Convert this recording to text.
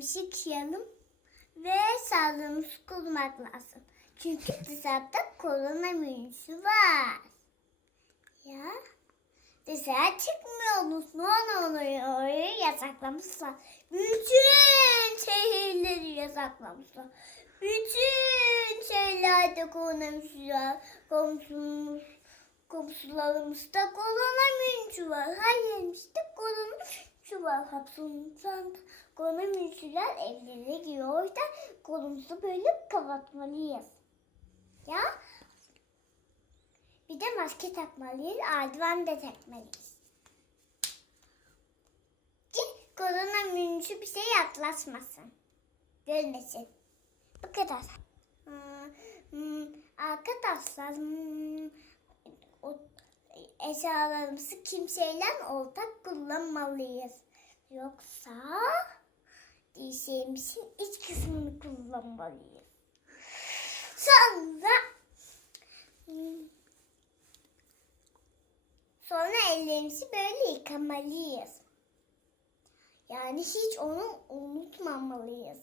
Yıkayalım ve sağlığımızı korumak lazım. Çünkü dışarıda koronavirüsü var. Ya dışarı çıkmıyoruz. Ne oluyor? Yasaklamışlar. Bütün şehirleri yasaklamışlar. Bütün şeylerde koronavirüsü var. Komşumuz, komşularımızda koronavirüsü var. Her yerimizde koronavirüsü var. Hapsımızdan koronavirüsüler evlere giriyor. Yüzden kolumuzu böyle kapatmalıyız. Ya bir de maske takmalıyız, eldiven de takmalıyız. Ki koronavirüsü bize yaklaşmasın. Görmesin. Bu kadar. Hmm, hmm, arkadaşlar hmm, o eşyalarımızı kimseyle ortak kullanmalıyız. Yoksa dişlerimizin iç kısmını kullanmalıyız. Sonra Sonra ellerimizi böyle yıkamalıyız. Yani hiç onu unutmamalıyız.